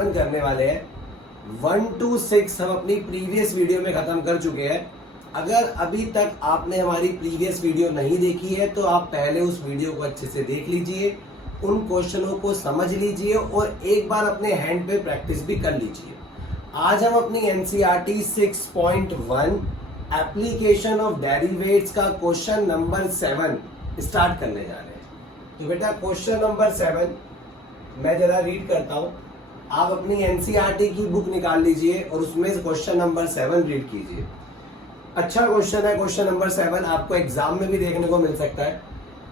7 करने वाले हैं। 1 to 6 हम अपनी प्रीवियस वीडियो में खत्म कर चुके हैं। अगर अभी तक आपने हमारी प्रीवियस वीडियो नहीं देखी है तो आप पहले उस वीडियो को अच्छे से देख लीजिए, उन क्वेश्चनों को समझ लीजिए और एक बार अपने हैंड पे प्रैक्टिस भी कर लीजिए। आज हम अपनी एनसीईआरटी 6.1 एप्लीकेशन ऑफ डेरिवेट्स का क्वेश्चन नंबर 7 स्टार्ट करने जा रहे हैं। तो बेटा क्वेश्चन नंबर 7 मैं जरा रीड करता हूं। आप अपनी एनसीईआरटी की बुक निकाल लीजिए और उसमें क्वेश्चन नंबर 7 रीड कीजिए। अच्छा क्वेश्चन है क्वेश्चन नंबर 7, आपको एग्जाम में भी देखने को मिल सकता है।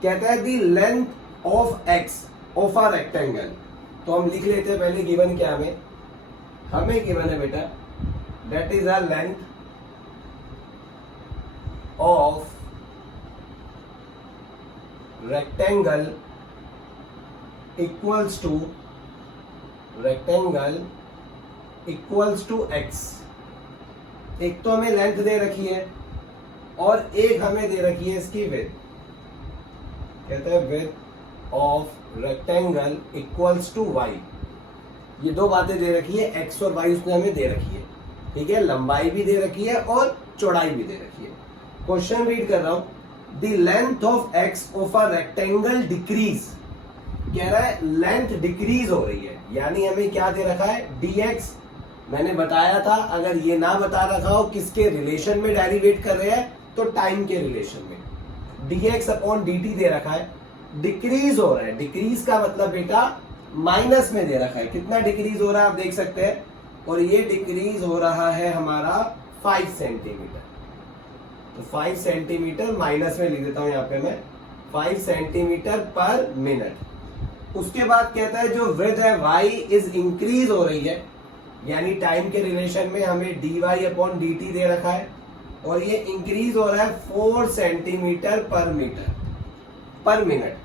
कहता है the length of x of a rectangle. तो हम लिख लेते हैं पहले गिवन क्या हमें गिवन है बेटा, that is a length of rectangle equals to x। एक तो हमें लेंथ दे रखी है और एक हमें दे रखी है इसकी विड्थ। कहता है width of rectangle equals to y। ये दो बातें दे रखी है, x और y उसने हमें दे रखी है। ठीक है, लंबाई भी दे रखी है और चौड़ाई भी दे रखी है। क्वेश्चन रीड कर रहा हूं। The length of x of a rectangle decrease। कह रहा है लेंथ डिक्रीज हो रही है, यानी हमें क्या दे रखा है dx। मैंने बताया था अगर ये ना बता रखा हो किसके रिलेशन में डेरिवेट कर रहे हैं तो टाइम के रिलेशन में। dx अपॉन dt दे रखा है, डिक्रीज हो रहा है। डिक्रीज का मतलब बेटा माइनस में दे रखा है। कितना डिक्रीज हो रहा है आप देख सकते हैं, और ये डिक्रीज हो रहा है हमारा 5 सेंटीमीटर। तो 5 सेंटीमीटर माइनस में लिख देता हूं यहां पे मैं, 5 सेंटीमीटर पर मिनट। उसके बाद कहता है जो विड्थ है y इज इंक्रीज हो रही है, यानी टाइम के रिलेशन में हमें dy अपॉन dt दे रखा है और ये इंक्रीज हो रहा है 4 सेंटीमीटर पर मिनट।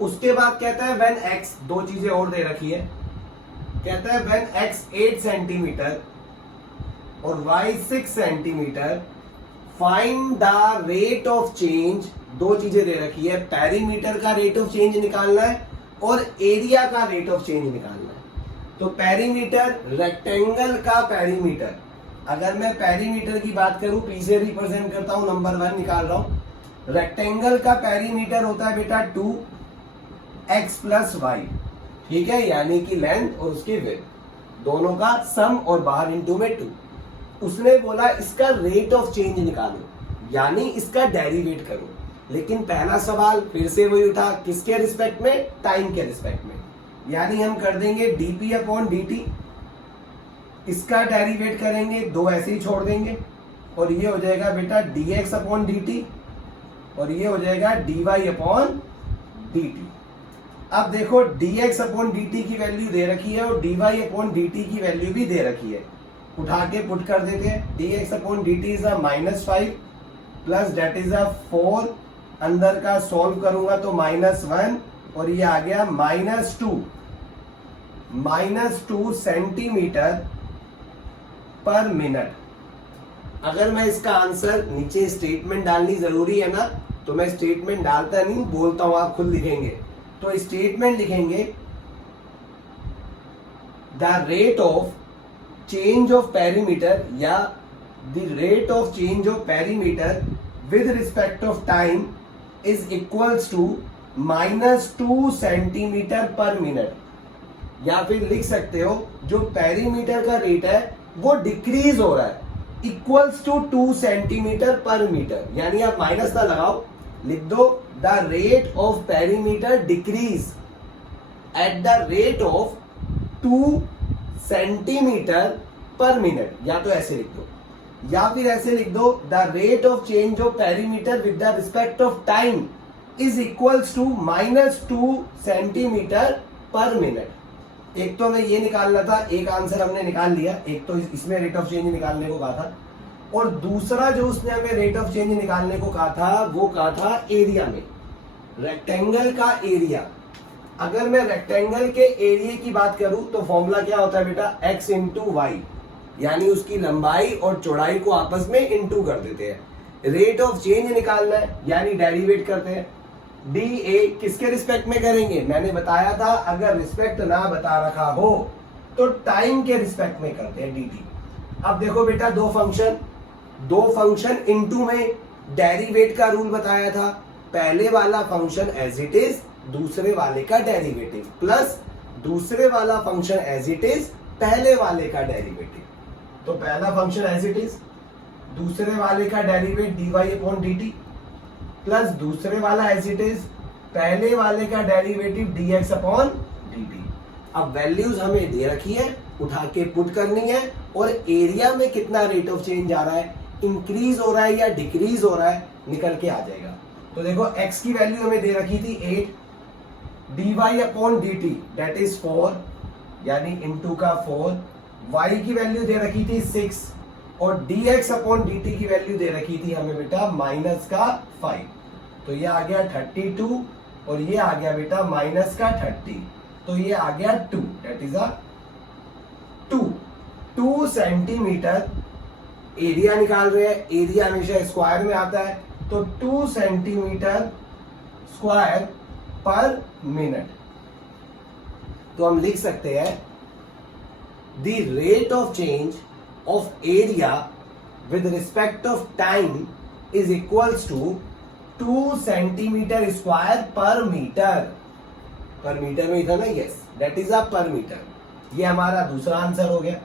उसके बाद कहता है व्हेन x, दो चीजें और दे रखी है। कहता है व्हेन x 8 सेंटीमीटर और y 6 centimetre find the rate of change. दो चीजें दे रखी है, पेरीमीटर का रेट ऑफ चेंज निकालना है और एरिया का रेट ऑफ चेंज निकालना है। तो पेरीमीटर, रेक्टेंगल का पेरीमीटर, अगर मैं पेरीमीटर की बात करूं पी से रिप्रेजेंट करता हूं, नंबर 1 निकाल रहा हूं। रेक्टेंगल का पेरीमीटर होता है बेटा 2x + y। ठीक है, यानी कि लेंथ और उसकी विड्थ दोनों का सम और बाहर इनटू में 2। उसने बोला इसका रेट ऑफ चेंज निकालो, यानी इसका डेरिवेट करो। लेकिन पहला सवाल फिर से वही उठा, किसके रिस्पेक्ट में, टाइम के रिस्पेक्ट में। यानी हम कर देंगे dp अपॉन dt, इसका डेरिवेट करेंगे, दो ऐसे ही छोड़ देंगे और ये हो जाएगा बेटा dx अपॉन dt और ये हो जाएगा dy अपॉन dt। अब देखो dx अपॉन dt की वैल्यू दे रखी है और dy अपॉन dt की वैल्यू भी दे रखी है। उठा के पुट कर देते हैं। dx upon dt is a -5 plus that is a 4। अंदर का सॉल्व करूंगा तो -1 और ये आ गया -2 सेंटीमीटर पर मिनट। अगर मैं इसका आंसर, नीचे स्टेटमेंट डालनी जरूरी है ना, तो मैं स्टेटमेंट डालता नहीं, बोलता हूं, आप खुद लिखेंगे। तो स्टेटमेंट लिखेंगे the rate of change of perimeter या the rate of change of perimeter with respect of time is equals to -2 centimetre per minute. या फिर लिख सकते हो जो पेरीमीटर का रेट है वो डिक्रीज हो रहा है, इक्वल्स टू 2 सेंटीमीटर पर मीटर। यानी आप माइनस ना लगाओ, लिख दो the rate of perimeter decrease at the rate of 2 centimetre per minute. या तो ऐसे लिख दो या फिर ऐसे लिख दो the rate of change of perimeter with the respect of time is equals to -2 centimetre per minute. एक तो हमें ये निकालना था, एक आंसर हमने निकाल लिया। एक तो इसमें रेट ऑफ चेंज निकालने को कहा था और दूसरा जो उसने हमें रेट ऑफ चेंज निकालने को कहा था वो कहा था एरिया में, रेक्टेंगल का एरिया। अगर मैं रेक्टेंगल के एरिया की बात करूं तो फॉर्मूला क्या होता है बेटा, x इंटू वाई, यानी उसकी लंबाई और चौड़ाई को आपस में इंटू कर देते हैं। रेट ऑफ चेंज निकालना है यानी डेरिवेट करते हैं। डी ए किसके रिस्पेक्ट में करेंगे, मैंने बताया था अगर रिस्पेक्ट ना बता रखा हो तो टाइम के रिस्पेक्ट में करते हैं dt। अब देखो बेटा दो फंक्शन इनटू में डेरिवेट का रूल बताया था, पहले वाला फंक्शन एज इट इज, दूसरे वाले का डेरिवेटिव, प्लस दूसरे वाला फंक्शन एज इट इज, पहले वाले का डेरिवेटिव। तो पहला फंक्शन एज इट इज, दूसरे वाले का डेरिवेट dy/dt, प्लस दूसरे वाला एज इट इज, पहले वाले का डेरिवेटिव dx/dt। अब वैल्यूज हमें दे रखी है, उठा के पुट करनी है, और एरिया में कितना रेट ऑफ चेंज आ रहा है, इंक्रीज हो रहा है या डिक्रीज हो रहा है, निकल के आ जाएगा। तो देखो x की वैल्यू हमें दे रखी थी 8, dy/dt दैट इज 4 यानी इनटू का 4, y की वैल्यू दे रखी थी 6, और dx/dt की वैल्यू दे रखी थी हमें बेटा माइनस का 5। तो ये आ गया 32 और ये आ गया बेटा माइनस का 30, तो ये आ गया 2, दैट इज 2 सेंटीमीटर। एरिया निकाल रहे हैं, एरिया हमेशा स्क्वायर में आता है, तो 2 सेंटीमीटर स्क्वायर पर मिनट। तो हम लिख सकते हैं the rate of change of area with respect of time is equals to 2 centimetre square per metre. Per metre में ही था ना, yes, that is per metre. ये हमारा दूसरा आंसर हो गया।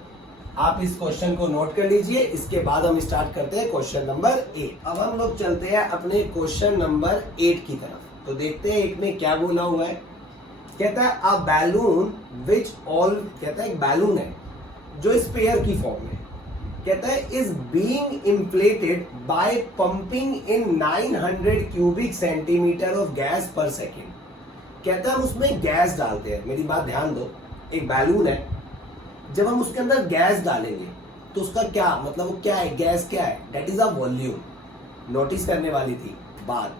आप इस क्वेश्चन को नोट कर लीजिए, इसके बाद हम स्टार्ट करते हैं क्वेश्चन नंबर 8। अब हम लोग चलते हैं अपने क्वेश्चन नंबर 8 की तरफ। तो देखते हैं एक में क्या बोला हुआ है। कहता है अ बैलून विच ऑल, कहता है एक बैलून है जो स्पेयर की फॉर्म में, कहता है is being inflated by pumping in 900 cubic centimetre of gas per second. कहता है हम उसमें गैस डालते हैं। मेरी बात ध्यान दो, एक बैलून है, जब हम उसके अंदर गैस डालेंगे तो उसका क्या मतलब, वो क्या है, गैस क्या है, that is a volume. Notice करने वाली थी बात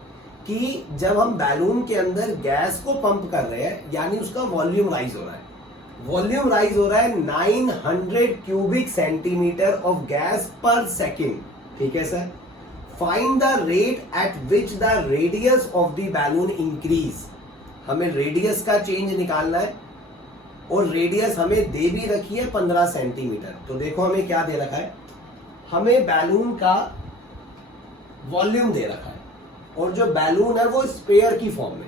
कि जब हम बैलून के अंदर गैस को पंप कर रहे हैं यानी उसका वॉल्यूम राइज हो रहा है। वॉल्यूम राइज हो रहा है 900 cubic centimetre of gas per second. ठीक है sir. Find the rate at which the radius of the balloon increase. हमें रेडियस का चेंज निकालना है, और रेडियस हमें दे भी रखी है 15 सेंटीमीटर। तो देखो हमें क्या दे रखा है, हमें बैलून का वॉल्यूम दे रखा है, और जो बैलून है वो स्पेयर की फॉर्म में।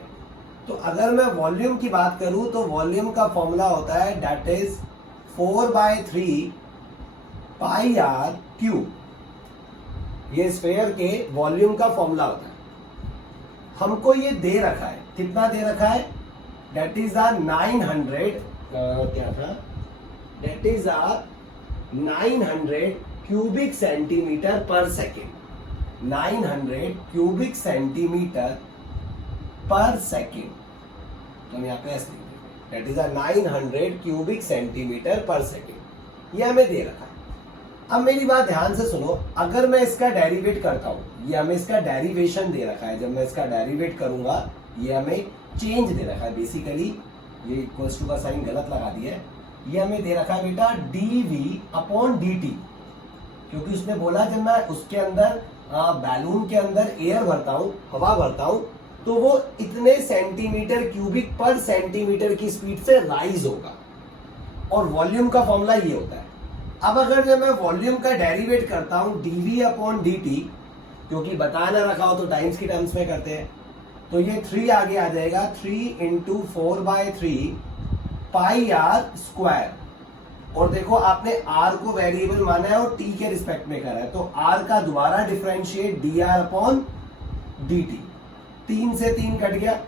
तो अगर मैं वॉल्यूम की बात करूं तो वॉल्यूम का फॉर्मूला होता है that is 4/3 pi r cube. ये स्फेयर के वॉल्यूम का फॉर्मूला होता है। हमको ये दे रखा है, कितना दे रखा है, दैट इज 900 क्या था, that is 900 cubic centimetre per second. 900 cubic centimetre per second. तो हम यहाँ पे ऐसे लिखेंगे, that is 900 cubic centimetre per second. ये हमें दे रखा है। अब मेरी बात ध्यान से सुनो, अगर मैं इसका डेरिवेट करता हूं, ये हमें इसका डेरिवेशन दे रखा है, जब मैं इसका डेरिवेट करूंगा ये हमें चेंज दे रखा है। बेसिकली ये इक्वल्स टू का साइन गलत लगा दिया है। ये हमें दे रखा है बेटा dv/dt, क्योंकि उसने बोला जब मैं उसके अंदर बैलून के अंदर एयर भरता हूं, हवा भरता हूं, तो वो इतने सेंटीमीटर क्यूबिक पर सेंटीमीटर की स्पीड से राइज होगा, और वॉल्यूम का फॉर्मूला ये होता है। अब अगर जब मैं वॉल्यूम का डेरिवेट करता हूं dv/dt, क्योंकि बताना रखा हो तो टाइम्स की टर्म्स में करते हैं, तो ये 3 आगे आ जाएगा, 3 × 4/3 पाई आर स्क्वायर। और देखो आपने r को वेरिएबल माना है और t के रिस्पेक्ट में करा है, तो r का दोबारा डिफरेंशिएट dr/dt। 3 से 3 कट गया,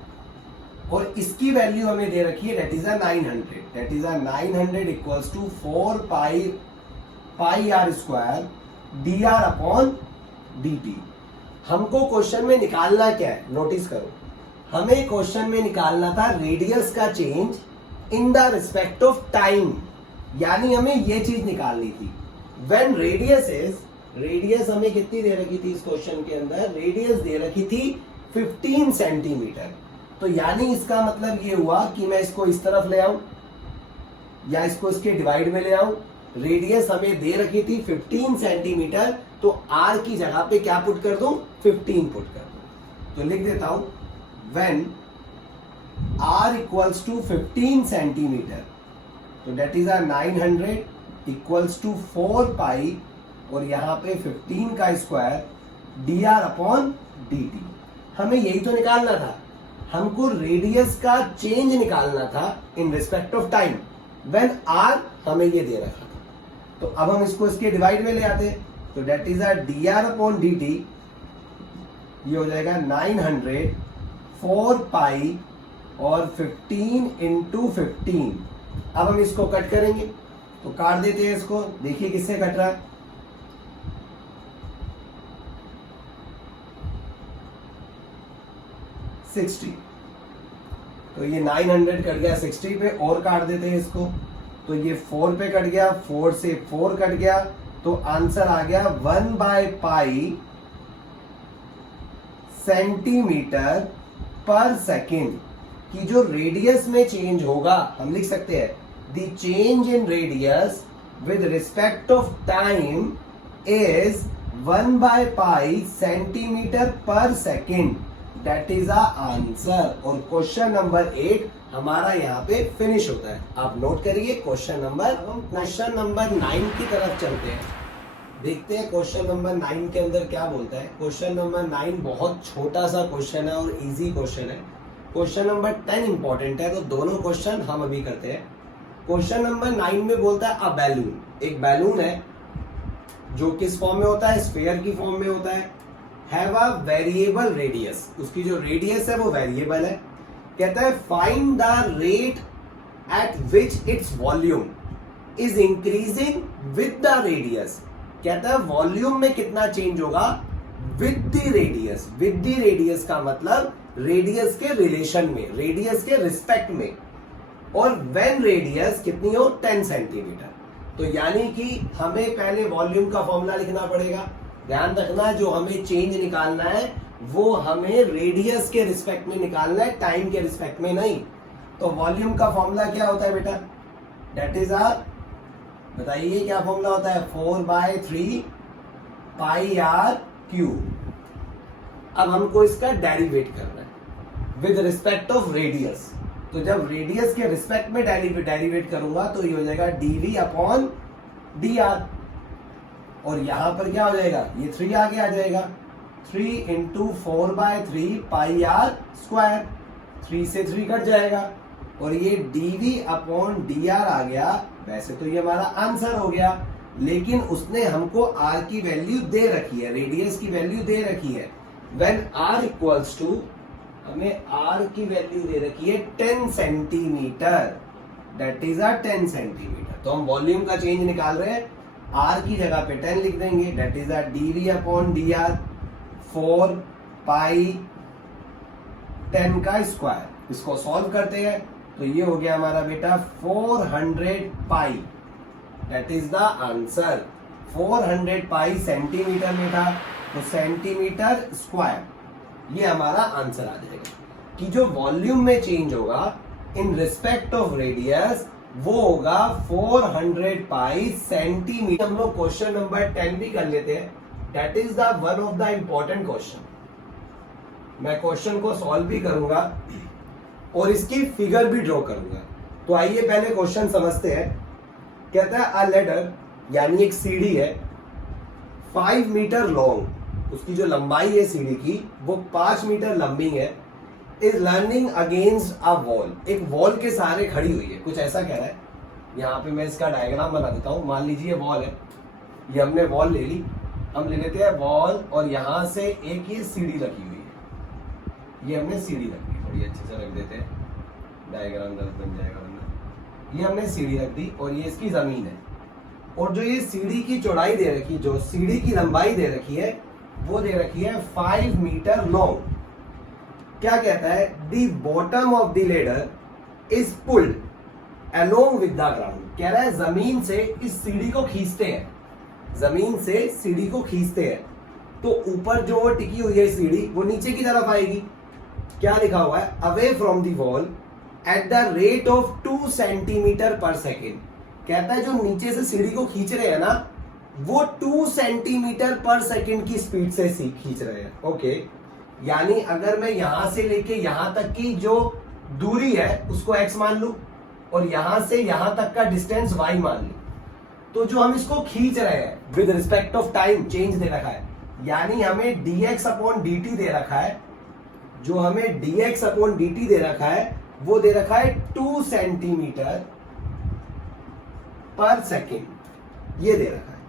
और इसकी वैल्यू हमें दे रखी है that is 900। That is 900 equals to 4 pi r square dr/dt। हमको क्वेश्चन में निकालना क्या है, नोटिस करो, हमें क्वेश्चन में निकालना था रेडियस का change in the respect of time, यानी हमें ये चीज निकालनी थी। व्हेन रेडियस हमें कितनी दे रखी थी इस क्वेश्चन के अंदर, रेडियस दे रखी थी 15 सेंटीमीटर। तो यानी इसका मतलब ये हुआ कि मैं इसको इस तरफ ले आऊं या इसको इसके डिवाइड में ले आऊं। रेडियस हमें दे रखी थी 15 सेंटीमीटर, तो r की जगह पे क्या पुट कर दूं, 15 पुट कर दूं। तो लिख देता हूं when r equals to 15 centimetre, तो that is 900 equals to 4 pi और यहाँ पे 15 का स्क्वायर dr अपॉन dt। हमें यही तो निकालना था, हमको रेडियस का चेंज निकालना था in respect of time when r हमें ये दे रखा था। तो अब हम इसको इसके डिवाइड में ले आते हैं, तो that is dr upon dt, ये हो जाएगा 900 4 पाई और 15 इंटू 15। अब हम इसको कट करेंगे, तो काट देते हैं इसको, देखिए किससे कट रहा है, $60। तो ये 900 कट गया 60 पे, और काट देते हैं इसको, तो ये 4 पे कट गया, 4 से 4 कट गया, तो आंसर आ गया 1/पाई सेंटीमीटर पर सेकेंड की जो रेडियस में चेंज होगा, हम लिख सकते हैं the change in radius with respect of time is 1/पाई centimetre per second. That is answer. और क्वेश्चन नंबर 8 हमारा यहाँ पे फिनिश होता है। आप नोट करिए क्वेश्चन नंबर। हम क्वेश्चन नंबर 9 की तरफ चलते हैं, देखते हैं क्वेश्चन नंबर 9 के अंदर क्या बोलता है। क्वेश्चन नंबर 9 बहुत छोटा सा क्वेश्चन है और इजी क्वेश्चन है। क्वेश्चन नंबर 10 इंपॉर्टेंट है, तो दोनों क्वेश्चन हम अभी करते हैं। क्वेश्चन नंबर 9 में बोलता है अ बैलून, एक बैलून है जो किस फॉर्म में होता है, स्फीयर की फॉर्म में होता है, हैव अ वेरिएबल रेडियस, उसकी जो रेडियस है वो वेरिएबल है। कहता है find the rate at which its volume is increasing with the radius. कहता है वॉल्यूम में कितना चेंज होगा with the radius. With the radius का मतलब रेडियस के रिलेशन में, रेडियस के रिस्पेक्ट में, और व्हेन रेडियस कितनी हो 10 सेंटीमीटर। तो यानी कि हमें पहले वॉल्यूम का फॉर्मूला लिखना पड़ेगा। ध्यान रखना जो हमें चेंज निकालना है वो हमें रेडियस के रिस्पेक्ट में निकालना है, टाइम के रिस्पेक्ट में नहीं। तो वॉल्यूम का फॉर्मूला क्या होता है बेटा, दैट इज बताइए क्या फॉर्मूला होता है, 4/3 पाई आर क्यूब। अब हमको इसका डेरिवेट करना है विद रिस्पेक्ट ऑफ रेडियस। तो जब रेडियस के रिस्पेक्ट में डेरिवेट करूंगा तो ये हो जाएगा dv अपॉन dr, और यहां पर क्या हो जाएगा, ये 3 आगे आ जाएगा, 3 इंटू 4/3 पाई आर स्क्वायर, 3 से 3 कट जाएगा, और ये dv अपॉन dr आ गया। वैसे तो ये हमारा आंसर हो गया, लेकिन उसने हमको r की वैल्यू दे रखी है, रेडियस की वैल्यू दे रखी है। व्हेन r इक्वल्स टू, हमें r की वैल्यू दे रखी है 10 सेंटीमीटर, दैट इज 10 सेंटीमीटर। तो हम वॉल्यूम का चेंज निकाल रहे हैं, r की जगह पे 10 लिख देंगे, that is dv upon dr 4 पाई 10 का स्क्वायर। इसको सॉल्व करते हैं तो ये हो गया हमारा बेटा 400 pi, that is the answer. 400 pi centimetre में था, तो सेंटीमीटर स्क्वायर, ये हमारा आंसर आ जाएगा। कि जो वॉल्यूम में चेंज होगा इन रिस्पेक्ट ऑफ रेडियस वो होगा 400 पाई सेंटीमीटर। हम लोग क्वेश्चन नंबर 10 भी कर लेते हैं, that is the one of the important question. मैं क्वेश्चन को सॉल्व भी करूंगा और इसकी फिगर भी ड्रॉ करूंगा। तो आइए पहले क्वेश्चन समझते हैं। कहता है अ लेडर, यानी एक सीढ़ी है 5 मीटर लॉन्ग, उसकी जो लंबाई है सीढ़ी की वो 5 मीटर लंबी है, is learning against a wall, एक वॉल के सहारे खड़ी हुई है, कुछ ऐसा कह रहा है। यहाँ पे मैं इसका डायग्राम बना देता हूँ। मान लीजिए वॉल है, ये हमने वॉल ले ली, हम ले लेते हैं वॉल, और यहां से एक ये सीढ़ी रखी हुई है, ये हमने सीढ़ी रखी, थोड़ी अच्छे से रख देते हैं, डायग्राम गलत बन जाएगा वरना। ये हमने सीढ़ी रख दी और ये इसकी जमीन है, और जो ये सीढ़ी की चौड़ाई दे रखी, जो सीढ़ी की लंबाई दे रखी है वो दे रखी है 5 मीटर लॉन्ग। क्या कहता है, the bottom of the ladder is pulled along with the ground. कह रहा है जमीन से इस सीढ़ी को खींचते हैं, जमीन से सीढ़ी को खींचते हैं, तो ऊपर जो टिकी हुई है सीढ़ी वो नीचे की तरफ आएगी। क्या लिखा हुआ है, away from the wall at the rate of 2 centimetre per second. कहता है जो नीचे से सीढ़ी को खींच रहे हैं ना वो 2 सेंटीमीटर पर सेकेंड की स्पीड से खींच रहे हैं। ओके, यानी अगर मैं यहां से लेके यहां तक की जो दूरी है उसको x मान लू, और यहां से यहां तक का डिस्टेंस y मान ली, तो जो हम इसको खींच रहे हैं with respect of time change दे रखा है, यानी हमें dx अपॉन dt दे रखा है, जो हमें dx अपॉन dt दे रखा है वो दे रखा है 2 सेंटीमीटर पर सेकेंड, ये दे रखा है।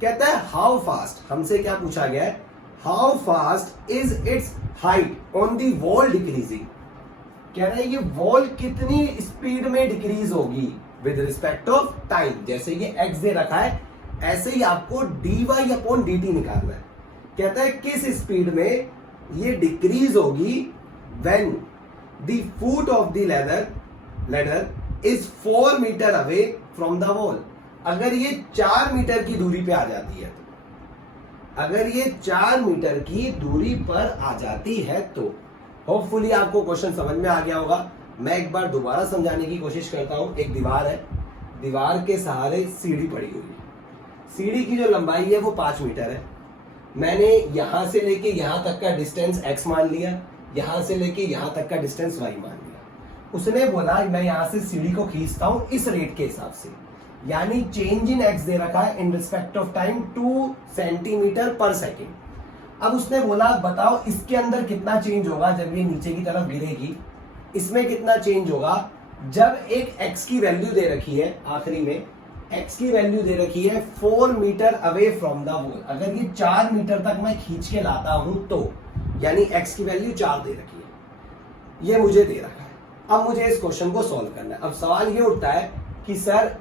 कहता है हाउ फास्ट, हमसे क्या पूछा गया है, how fast is it's height on the wall decreasing, कह रहा है ये वॉल कितनी स्पीड में डिक्रीज होगी विद रिस्पेक्ट ऑफ टाइम। जैसे ये x दे रखा है ऐसे ही आपको dy अपॉन dt निकालना है। कहता है किस स्पीड में ये डिक्रीज होगी when the foot of the ladder is 4 metre away from the wall, अगर ये 4 मीटर की दूरी पे आ जाती है तो, अगर ये 4 मीटर की दूरी पर आ जाती है तो। होपफुली आपको क्वेश्चन समझ में आ गया होगा। मैं एक बार दोबारा समझाने की कोशिश करता हूं। एक दीवार है, दीवार के सहारे सीढ़ी पड़ी हुई है, सीढ़ी की जो लंबाई है वो 5 मीटर है। मैंने यहां से लेके यहां तक का डिस्टेंस x मान लिया, यहां से लेके यहां तक का डिस्टेंस y मान लिया। उसने बोला मैं यहां से सीढ़ी को खींचता हूं इस रेट के हिसाब से, यानी चेंज इन x दे रखा है in respect of time 2 centimetre per second. अब उसने बोला बताओ इसके अंदर कितना चेंज होगा जब ये नीचे की तरफ गिरेगी, इसमें कितना चेंज होगा जब एक x की वैल्यू दे रखी है, आखिरी में x की वैल्यू दे रखी है 4 metre away from the wall, अगर ये 4 मीटर तक मैं खींच के लाता हूं तो, यानी x की वैल्यू 4 दे रखी है, ये मुझे दे रखा है। अब मुझे इस क्वेश्चन को सॉल्व करना है। अब सवाल ये उठता है कि सर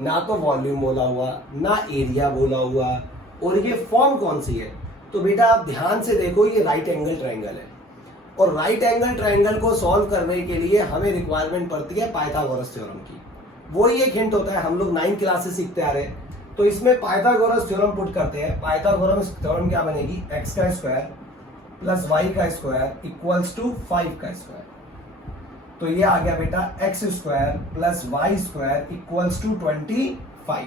ना तो वॉल्यूम बोला हुआ ना एरिया बोला हुआ और ये फॉर्म कौन सी है, तो बेटा आप ध्यान से देखो ये राइट एंगल ट्रायंगल है, और राइट एंगल ट्रायंगल को सॉल्व करने के लिए हमें रिक्वायरमेंट पड़ती है पाइथागोरस थ्योरम की। वही एक हिंट होता है, हम लोग 9 क्लासेस सीखते आ रहे हैं, तो इसमें पाइथागोरस थ्योरम पुट करते हैं। पाइथागोरस थ्योरम क्या बनेगी, x का स्क्वायर प्लस y का स्क्वायर इक्वल्स टू 5 का स्क्वायर, तो ये आ गया बेटा x square plus y square equals to 25।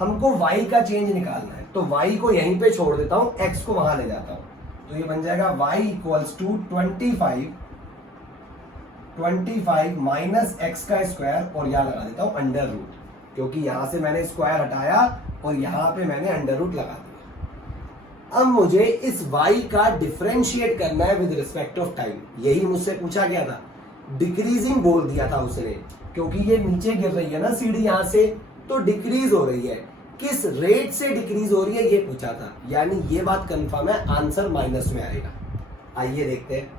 हमको y का चेंज निकालना है, तो y को यहीं पे छोड़ देता हूं, x को वहां ले जाता हूं, तो ये बन जाएगा y equals to 25 minus x का स्क्वायर, और यहां लगा देता हूं अंडर रूट, क्योंकि यहां से मैंने स्क्वायर हटाया और यहां पे मैंने अंडर रूट लगा दिया। अब मुझे इस y का डिफरेंशिएट करना है विद रिस्पेक्ट ऑफ टाइम, यही मुझसे पूछा गया था। डिक्रीजिंग बोल दिया था उसने, क्योंकि ये नीचे गिर रही है ना सीढ़ी यहां से, तो डिक्रीज हो रही है, किस रेट से डिक्रीज हो रही है ये पूछा था, यानी ये बात कंफर्म है, आंसर माइनस में आएगा। आइए देखते हैं।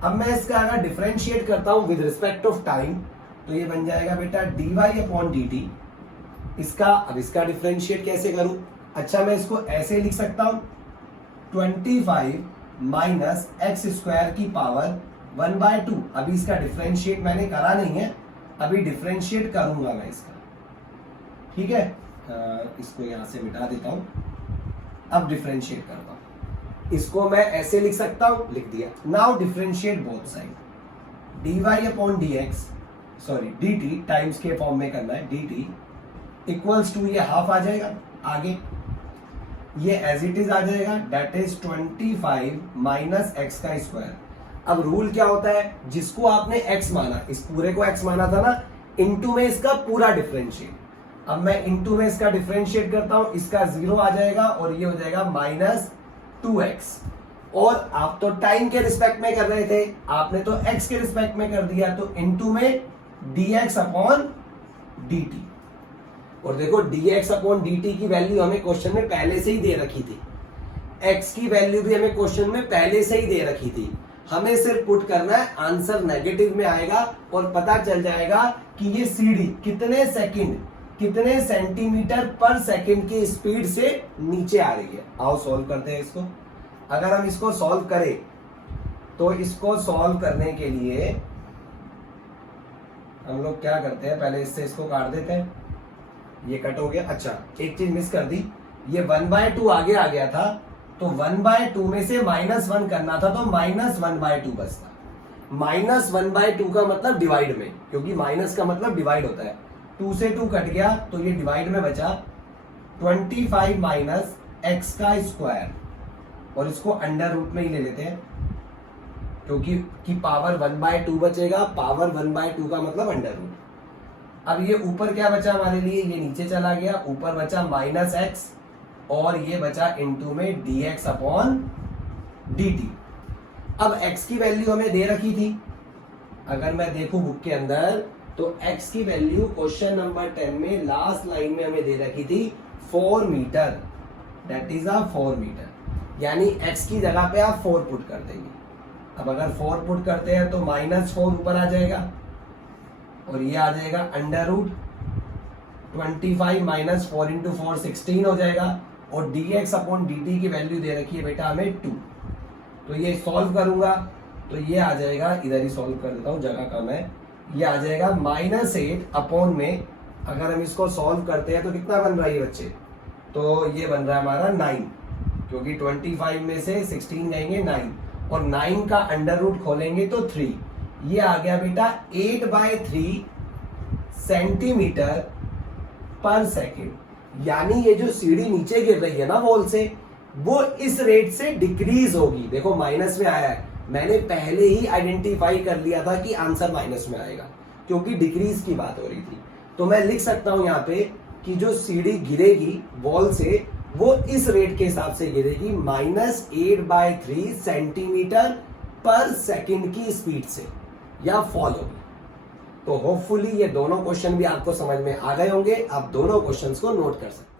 अब मैं इसका अगर डिफरेंशिएट करता हूं विद रिस्पेक्ट ऑफ टाइम, तो ये बन जाएगा बेटा dy अपॉन dt। इसका अब इसका डिफरेंशिएट कैसे करूं, अच्छा मैं इसको ऐसे लिख सकता हूं 25 माइनस एक्स स्क्वायर की पावर 1/2। अभी इसका डिफरेंशिएट मैंने करा नहीं है, अभी डिफरेंशिएट करूंगा मैं इसका, ठीक है। इसको यहां से मिटा देता हूं, अब डिफरेंशिएट करता हूं। इसको मैं ऐसे लिख सकता हूं, लिख दिया। Now differentiate both side, dy upon dx sorry dt times के फॉर्म में करना है, dt इक्वल्स टू ये हाफ आ जाएगा, आगे ये एज इट इज आ जाएगा, दैट इज 25 माइनस एक्स का स्क्वायर। अब रूल क्या होता है, जिसको आपने x माना, इस पूरे को x माना था ना, इनटू में इसका पूरा डिफरेंशिएट। अब मैं इनटू में इसका डिफरेंशिएट करता हूं, इसका 0 आ जाएगा और ये हो जाएगा माइनस 2x। और आप तो टाइम के रिस्पेक्ट में कर रहे थे, आपने तो x के रिस्पेक्ट में कर दिया, तो इनटू में dx अपॉन dt। और देखो dx अपॉन dt की वैल्यू हमें क्वेश्चन में पहले से ही दे रखी थी, x की वैल्यू भी हमें क्वेश्चन में पहले से ही दे रखी थी, हमें सिर्फ पुट करना है, आंसर नेगेटिव में आएगा और पता चल जाएगा कि ये सीढ़ी कितने सेकंड कितने सेंटीमीटर पर सेकंड की स्पीड से नीचे आ रही है। आओ सॉल्व करते हैं इसको। अगर हम इसको सॉल्व करें तो इसको सॉल्व करने के लिए हम लोग क्या करते हैं, पहले इससे इसको काट देते हैं, ये कट हो गया। अच्छा एक चीज मिस कर दी, ये 1/2 आगे आ गया था, तो 1/2 में से -1 करना था, तो -1/2 बचता। -1/2 का मतलब डिवाइड में, क्योंकि माइनस का मतलब डिवाइड होता है, 2 से 2 कट गया तो ये डिवाइड में बचा 25 माइनस एक्स का स्क्वायर, और इसको अंडर रूट में ही ले लेते हैं, क्योंकि पावर 1/2 बचेगा, पावर 1/2 का मतलब अंडर रूट। अब ये ऊपर क्या बचा हमारे लिए, ये नीचे चला गया, ऊपर बचा -x और ये बचा इनटू में dx अपॉन dt। अब x की वैल्यू हमें दे रखी थी, अगर मैं देखूं बुक के अंदर तो x की वैल्यू क्वेश्चन नंबर 10 में लास्ट लाइन में हमें दे रखी थी 4 मीटर, दैट इज 4 मीटर, यानी x की जगह पे आप 4 पुट कर देंगे। अब अगर 4 पुट करते हैं तो -4 ऊपर आ जाएगा और ये आ जाएगा √25 - 4 × 4 16 हो जाएगा, और dx अपॉन dt की वैल्यू दे रखी है बेटा हमें 2। तो ये सॉल्व करूंगा तो ये आ जाएगा, इधर ही सॉल्व कर देता हूं, जगह कम है, ये आ जाएगा -8 अपॉन में, अगर हम इसको सॉल्व करते हैं तो कितना बन रहा है ये बच्चे, तो ये बन रहा है हमारा 9, क्योंकि 25 में से 16 जाएंगे 9, और 9 का अंडर रूट खोलेंगे तो 3, ये आ गया बेटा 8/3 सेंटीमीटर पर सेकेंड। यानी ये जो सीढ़ी नीचे गिर रही है ना वॉल से, वो इस रेट से डिक्रीज होगी। देखो माइनस में आया है, मैंने पहले ही आइडेंटिफाई कर लिया था कि आंसर माइनस में आएगा, क्योंकि डिक्रीज की बात हो रही थी। तो मैं लिख सकता हूं यहाँ पे कि जो सीढ़ी गिरेगी वॉल से वो इस रेट के हिसाब से गिरेगी, -8/3 सेंटीमीटर पर सेकेंड की स्पीड से, या फॉल होगी। तो होपफुली ये दोनों क्वेश्चन भी आपको समझ में आ गए होंगे, आप दोनों क्वेश्चंस को नोट कर सकते हैं।